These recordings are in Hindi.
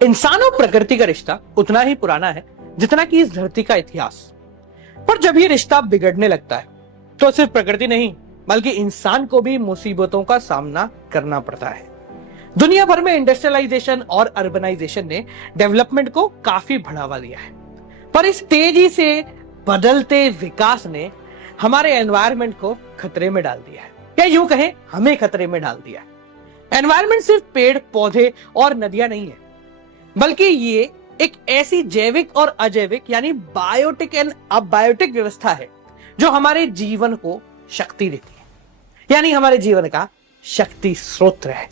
इंसान और प्रकृति का रिश्ता उतना ही पुराना है जितना कि इस धरती का इतिहास। पर जब ये रिश्ता बिगड़ने लगता है तो सिर्फ प्रकृति नहीं बल्कि इंसान को भी मुसीबतों का सामना करना पड़ता है। दुनिया भर में इंडस्ट्रियलाइजेशन और अर्बनाइजेशन ने डेवलपमेंट को काफी बढ़ावा दिया है, पर इस तेजी से बदलते विकास ने हमारे एनवायरनमेंट को खतरे में डाल दिया है, या यूं कहें हमें खतरे में डाल दिया है। एनवायरनमेंट सिर्फ पेड़ पौधे और नदियां नहीं है, बल्कि ये एक ऐसी जैविक और अजैविक यानी बायोटिक एंड अबायोटिक व्यवस्था है जो हमारे जीवन को शक्ति देती है, यानी हमारे जीवन का शक्ति स्रोत है।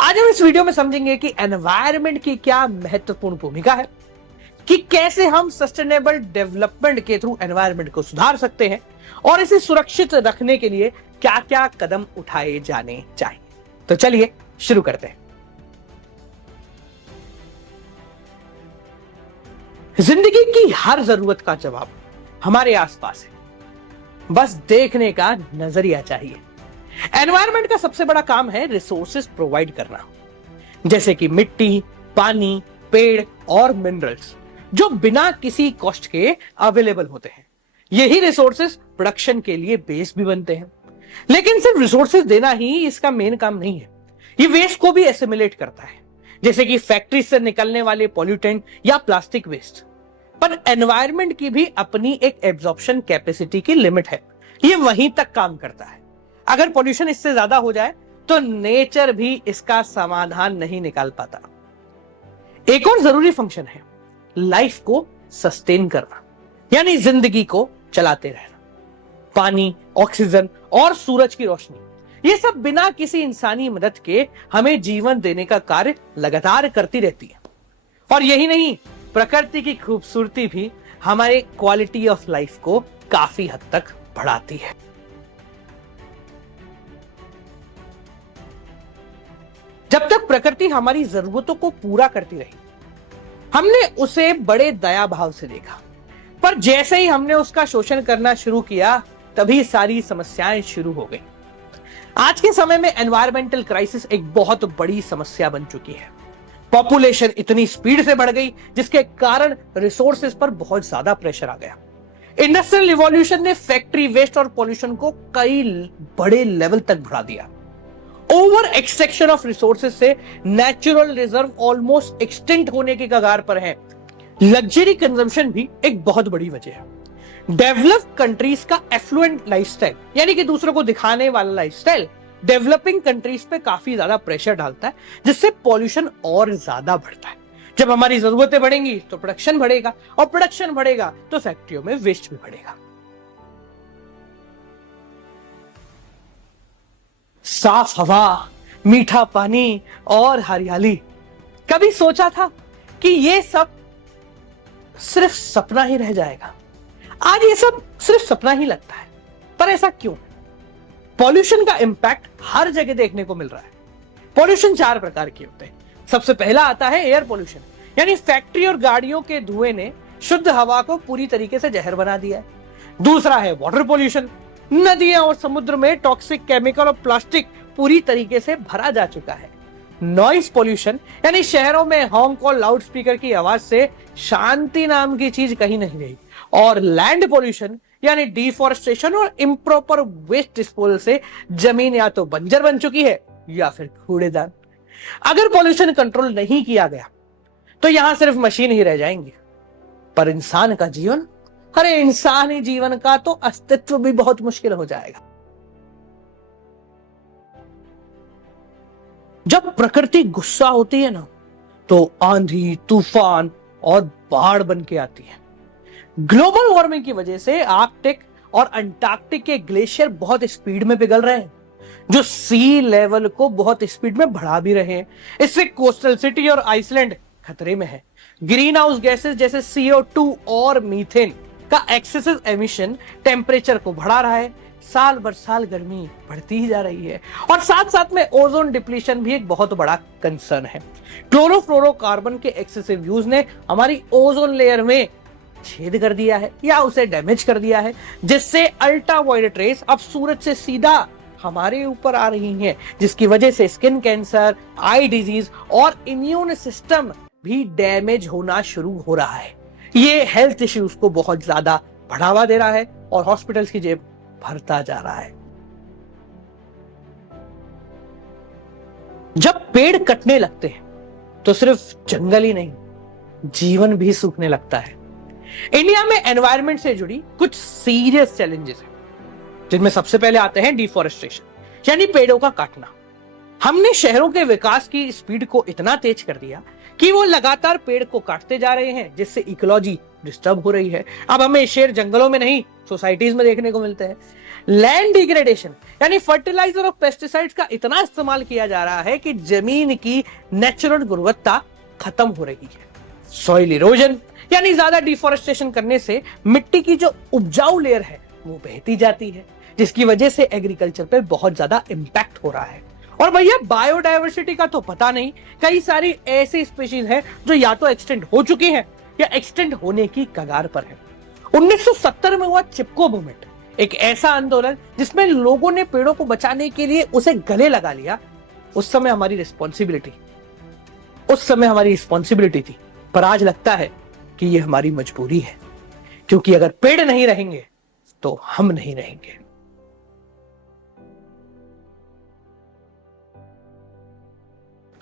आज हम इस वीडियो में समझेंगे कि एनवायरनमेंट की क्या महत्वपूर्ण भूमिका है, कि कैसे हम सस्टेनेबल डेवलपमेंट के थ्रू एनवायरनमेंट को सुधार सकते हैं और इसे सुरक्षित रखने के लिए क्या क्या कदम उठाए जाने चाहिए। तो चलिए शुरू करते हैं। जिंदगी की हर जरूरत का जवाब हमारे आसपास है, बस देखने का नजरिया चाहिए। एनवायरनमेंट का सबसे बड़ा काम है रिसोर्सेज प्रोवाइड करना, जैसे कि मिट्टी, पानी, पेड़ और मिनरल्स जो बिना किसी कॉस्ट के अवेलेबल होते हैं। यही रिसोर्सेज प्रोडक्शन के लिए बेस भी बनते हैं। लेकिन सिर्फ रिसोर्सेज देना ही इसका मेन काम नहीं है, ये वेस्ट को भी एसिमिलेट करता है, जैसे कि फैक्ट्री से निकलने वाले पॉल्यूटेंट या प्लास्टिक वेस्ट। पर एनवायरनमेंट की भी अपनी एक एब्जॉर्प्शन कैपेसिटी की लिमिट है, ये वहीं तक काम करता है। अगर पॉल्यूशन इससे ज्यादा हो जाए तो नेचर भी इसका समाधान नहीं निकाल पाता। एक और जरूरी फंक्शन है लाइफ को सस्टेन करना, यानी जिंदगी को चलाते रहना। पानी, ऑक्सीजन और सूरज की रोशनी, ये सब बिना किसी इंसानी मदद के हमें जीवन देने का कार्य लगातार करती रहती है। और यही नहीं, प्रकृति की खूबसूरती भी हमारे क्वालिटी ऑफ लाइफ को काफी हद तक बढ़ाती है। जब तक प्रकृति हमारी जरूरतों को पूरा करती रही, हमने उसे बड़े दया भाव से देखा, पर जैसे ही हमने उसका शोषण करना शुरू किया तभी सारी समस्याएं शुरू हो गई। आज के समय में एनवायरमेंटल क्राइसिस एक बहुत बड़ी समस्या बन चुकी है। पॉपुलेशन इतनी स्पीड से बढ़ गई जिसके कारण रिसोर्सेज पर बहुत ज्यादा प्रेशर आ गया। इंडस्ट्रियल रिवॉल्यूशन ने फैक्ट्री वेस्ट और पॉल्यूशन को कई बड़े लेवल तक बढ़ा दिया। ओवर एक्सट्रैक्शन ऑफ रिसोर्सेज से नेचुरल रिजर्व ऑलमोस्ट एक्सटिंक्ट होने के कगार पर है। लग्जरी कंजम्पशन भी एक बहुत बड़ी वजह है। डेवलप्ड कंट्रीज का एफ्लुएंट लाइफस्टाइल, यानी कि दूसरों को दिखाने वाला लाइफस्टाइल, डेवलपिंग कंट्रीज पे काफी ज्यादा प्रेशर डालता है, जिससे पॉल्यूशन और ज्यादा बढ़ता है। जब हमारी जरूरतें बढ़ेंगी तो प्रोडक्शन बढ़ेगा, और प्रोडक्शन बढ़ेगा तो फैक्ट्रियों में वेस्ट भी बढ़ेगा। साफ हवा, मीठा पानी और हरियाली, कभी सोचा था कि ये सब सिर्फ सपना ही रह जाएगा? आज ये सब सिर्फ सपना ही लगता है, पर ऐसा क्यों? पॉल्यूशन का इंपैक्ट हर जगह देखने को मिल रहा है। पॉल्यूशन 4 प्रकार के होते हैं। सबसे पहला आता है एयर पॉल्यूशन, यानी फैक्ट्री और गाड़ियों के धुएं ने शुद्ध हवा को पूरी तरीके से जहर बना दिया है। दूसरा है वाटर पॉल्यूशन, नदियां और समुद्र में टॉक्सिक केमिकल और प्लास्टिक पूरी तरीके से भरा जा चुका है। नॉइस पॉल्यूशन, यानी शहरों में हॉर्न और लाउड स्पीकर की आवाज से शांति नाम की चीज कहीं नहीं रही। और लैंड पॉल्यूशन, यानी डिफॉरेस्टेशन और इम्प्रॉपर वेस्ट डिस्पोजल से जमीन या तो बंजर बन चुकी है या फिर कूड़ेदान। अगर पॉल्यूशन कंट्रोल नहीं किया गया तो यहां सिर्फ मशीन ही रह जाएंगी, पर इंसान का जीवन, अरे इंसानी जीवन का तो अस्तित्व भी बहुत मुश्किल हो जाएगा। जब प्रकृति गुस्सा होती है ना, तो आंधी, तूफान और बाढ़ बन के आती है। ग्लोबल वार्मिंग की वजह से आर्कटिक और अंटार्कटिक के ग्लेशियर बहुत स्पीड में पिघल रहे हैं, जो सी लेवल को बहुत स्पीड में बढ़ा भी रहे हैं। इससे कोस्टल सिटी और आइसलैंड खतरे में है। ग्रीन हाउस गैसेस जैसे CO2 और मीथेन का एक्सेसिव एमिशन टेम्परेचर को बढ़ा रहा है। साल बर साल गर्मी बढ़ती ही जा रही है, और साथ साथ में ओजोन डिप्लीशन भी एक बहुत बड़ा कंसर्न है। क्लोरोफ्लोरोकार्बन के एक्सेसिव यूज ने हमारी ओजोन लेयर में छेद कर दिया है या उसे डैमेज कर दिया है, जिससे अल्ट्रावायलेट रेस अब सूरज से सीधा हमारे ऊपर आ रही हैं, जिसकी वजह से स्किन कैंसर, आई डिजीज और इम्यून सिस्टम भी डैमेज होना शुरू हो रहा है। ये हेल्थ इश्यूज को बहुत ज्यादा बढ़ावा दे रहा है और हॉस्पिटल्स की जेब भरता जा रहा है। जब पेड़ कटने लगते हैं तो सिर्फ जंगल ही नहीं, जीवन भी सूखने लगता है। इंडिया में एनवायरनमेंट से जुड़ी कुछ सीरियस चैलेंजेस हैं, जिनमें सबसे पहले आते हैं डिफॉरेस्टेशन, यानी पेड़ों का काटना। हमने शहरों के विकास की स्पीड को इतना तेज कर दिया कि वो लगातार पेड़ को काटते जा रहे हैं, जिससे इकोलॉजी डिस्टर्ब हो रही है। अब हमें शेर जंगलों में नहीं, सोसाइटीज में देखने को मिलते हैं। लैंड डिग्रेडेशन, यानी फर्टिलाइजर और पेस्टिसाइड्स का इतना इस्तेमाल किया जा रहा है कि जमीन की नेचुरल गुणवत्ता खत्म हो रही है। सॉइल इरोजन, यानी ज्यादा डिफॉरेस्टेशन करने से मिट्टी की जो उपजाऊ लेयर है वो बहती जाती है, जिसकी वजह से एग्रीकल्चर पे बहुत ज्यादा इंपैक्ट हो रहा है। और भैया बायोडायवर्सिटी का तो पता नहीं, कई सारी ऐसी स्पीशीज हैं जो या तो एक्सटेंड हो चुकी हैं या एक्सटेंड होने की कगार पर है। 1970 में हुआ चिपको मूवमेंट, एक ऐसा आंदोलन जिसमें लोगों ने पेड़ों को बचाने के लिए उसे गले लगा लिया। उस समय हमारी रिस्पॉन्सिबिलिटी थी, पर आज लगता है कि यह हमारी मजबूरी है, क्योंकि अगर पेड़ नहीं रहेंगे तो हम नहीं रहेंगे।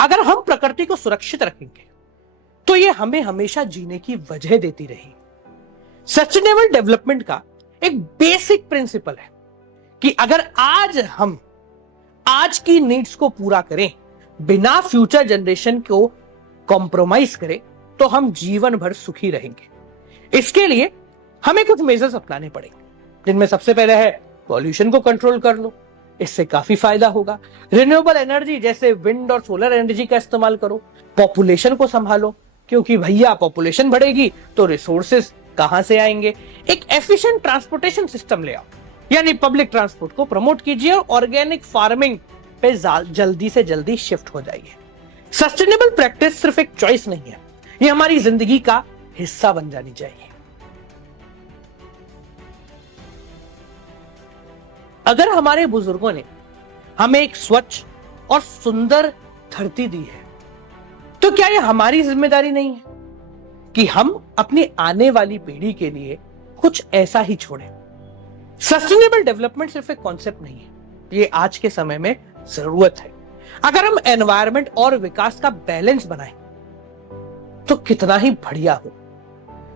अगर हम प्रकृति को सुरक्षित रखेंगे तो यह हमें हमेशा जीने की वजह देती रही। सस्टेनेबल डेवलपमेंट का एक बेसिक प्रिंसिपल है कि अगर आज हम आज की नीड्स को पूरा करें बिना फ्यूचर जनरेशन को कॉम्प्रोमाइज करें तो हम जीवन भर सुखी रहेंगे। इसके लिए हमें कुछ मेजर्स अपनाने पड़ेंगे, जिनमें सबसे पहले है पॉल्यूशन को कंट्रोल कर लो, इससे काफी फायदा होगा। रिन्यूएबल एनर्जी जैसे विंड और सोलर एनर्जी का इस्तेमाल करो। पॉपुलेशन को संभालो, क्योंकि भैया पॉपुलेशन बढ़ेगी तो रिसोर्सेस कहां से आएंगे। एक एफिशिएंट ट्रांसपोर्टेशन सिस्टम ले आओ, यानी पब्लिक ट्रांसपोर्ट को प्रमोट कीजिए और ऑर्गेनिक फार्मिंग पे जल्दी से जल्दी शिफ्ट हो जाइए। सस्टेनेबल प्रैक्टिस सिर्फ एक चॉइस नहीं है, ये हमारी जिंदगी का हिस्सा बन जानी चाहिए। अगर हमारे बुजुर्गों ने हमें एक स्वच्छ और सुंदर धरती दी है, तो क्या यह हमारी जिम्मेदारी नहीं है कि हम अपनी आने वाली पीढ़ी के लिए कुछ ऐसा ही छोड़ें। सस्टेनेबल डेवलपमेंट सिर्फ एक कॉन्सेप्ट नहीं है, ये आज के समय में जरूरत है। अगर हम एनवायरनमेंट और विकास का बैलेंस बनाएं तो कितना ही बढ़िया हो।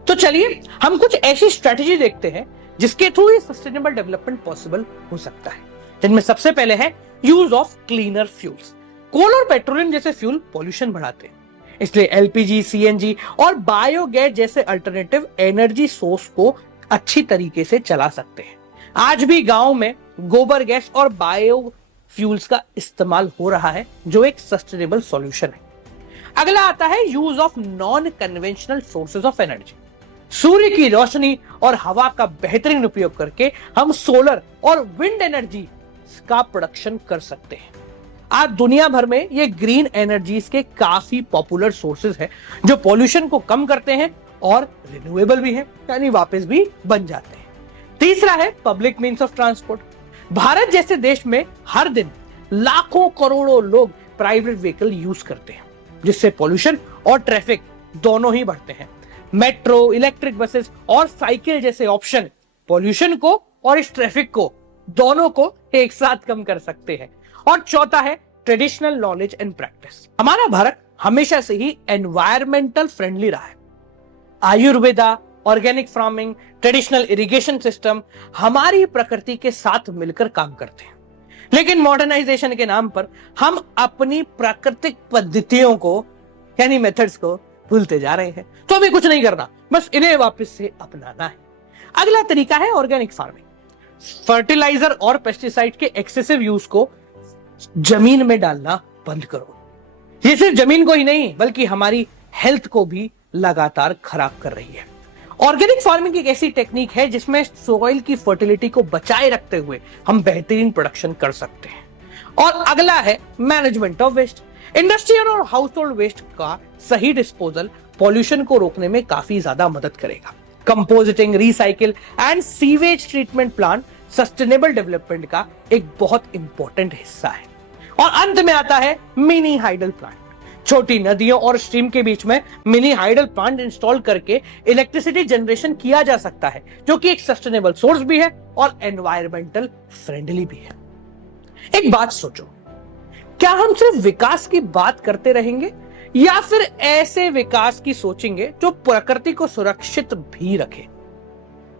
तो चलिए हम कुछ ऐसी स्ट्रेटेजी देखते हैं जिसके थ्रू ये सस्टेनेबल डेवलपमेंट पॉसिबल हो सकता है, जिनमें सबसे पहले है यूज ऑफ क्लीनर फ्यूल्स। कोल और पेट्रोलियम जैसे फ्यूल पॉल्यूशन बढ़ाते हैं, इसलिए एलपीजी, सीएनजी और बायोगैस जैसे अल्टरनेटिव एनर्जी सोर्स को अच्छी तरीके से चला सकते हैं। आज भी गांव में गोबर गैस और बायो फ्यूल्स का इस्तेमाल हो रहा है, जो एक सस्टेनेबल सॉल्यूशन है। अगला आता है use of non conventional sources of energy. सूर्य की रोशनी और हवा का बेहतरीन उपयोग करके हम सोलर और विंड एनर्जी का प्रोडक्शन कर सकते हैं। आज दुनिया भर में ये ग्रीन एनर्जीज के काफी पॉपुलर सोर्सेज हैं, जो पॉल्यूशन को कम करते हैं और रिन्यूएबल भी हैं, यानी वापस भी बन जाते हैं। तीसरा है public means of transport. Bharat जैसे देश में हर दिन लाखों करोड़ों लोग प्राइवेट व्हीकल यूज करते हैं, जिससे पॉल्यूशन और ट्रैफिक दोनों ही बढ़ते हैं। मेट्रो, इलेक्ट्रिक बसेस और साइकिल जैसे ऑप्शन पॉल्यूशन को और इस ट्रैफिक को दोनों को एक साथ कम कर सकते हैं। और चौथा है ट्रेडिशनल नॉलेज एंड प्रैक्टिस। हमारा भारत हमेशा से ही एनवायरमेंटल फ्रेंडली रहा है। Ayurveda, organic farming, traditional irrigation system हमारी प्रकृति के साथ मिलकर काम करते हैं, लेकिन मॉडर्नाइजेशन के नाम पर हम अपनी प्राकृतिक पद्धतियों को यानी मेथड्स को भूलते जा रहे हैं। तो हमें कुछ नहीं करना, बस इन्हें वापस से अपनाना है। अगला तरीका है ऑर्गेनिक फार्मिंग। फर्टिलाइजर और पेस्टिसाइड के एक्सेसिव यूज को जमीन में डालना बंद करो। ये सिर्फ जमीन को ही नहीं बल्कि हमारी हेल्थ को भी लगातार खराब कर रही है। ऑर्गेनिक फार्मिंग एक ऐसी टेक्निक है जिसमें सॉइल की फर्टिलिटी को बचाए रखते हुए हम बेहतरीन प्रोडक्शन कर सकते हैं। और अगला है मैनेजमेंट ऑफ वेस्ट। इंडस्ट्रियल और हाउस होल्ड वेस्ट का सही डिस्पोजल पॉल्यूशन को रोकने में काफी ज्यादा मदद करेगा। Compositing, recycle and sewage treatment plant sustainable development का एक बहुत इंपॉर्टेंट हिस्सा है। और अंत में आता है मिनी हाइडल प्लांट। छोटी नदियों और स्ट्रीम के बीच में मिनी हाइडल प्लांट इंस्टॉल करके इलेक्ट्रिसिटी जनरेशन किया जा सकता है, जो कि एक सस्टेनेबल सोर्स भी है और एनवायरमेंटल फ्रेंडली भी है। एक बात सोचो, क्या हम सिर्फ विकास की बात करते रहेंगे या फिर ऐसे विकास की सोचेंगे जो प्रकृति को सुरक्षित भी रखे?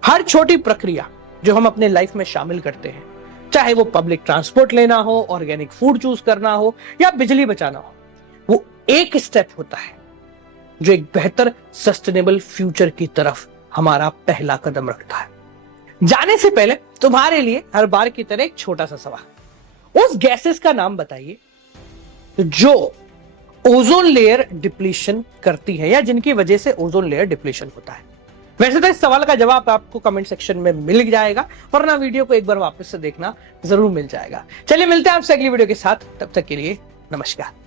हर छोटी प्रक्रिया जो हम अपने लाइफ में शामिल करते हैं, चाहे वो पब्लिक ट्रांसपोर्ट लेना हो, ऑर्गेनिक फूड चूज करना हो या बिजली बचाना हो, वो एक स्टेप होता है जो एक बेहतर सस्टेनेबल फ्यूचर की तरफ हमारा पहला कदम रखता है। जाने से पहले तुम्हारे लिए हर बार की तरह एक छोटा सा सवाल, उस गैसेस का नाम बताइए जो ओजोन लेयर डिप्लीशन करती है या जिनकी वजह से ओजोन लेयर डिप्लीशन होता है। वैसे तो इस सवाल का जवाब आपको कमेंट सेक्शन में मिल जाएगा, वरना वीडियो को एक बार वापस से देखना जरूर मिल जाएगा। चलिए मिलते हैं आपसे अगली वीडियो के साथ, तब तक के लिए नमस्कार।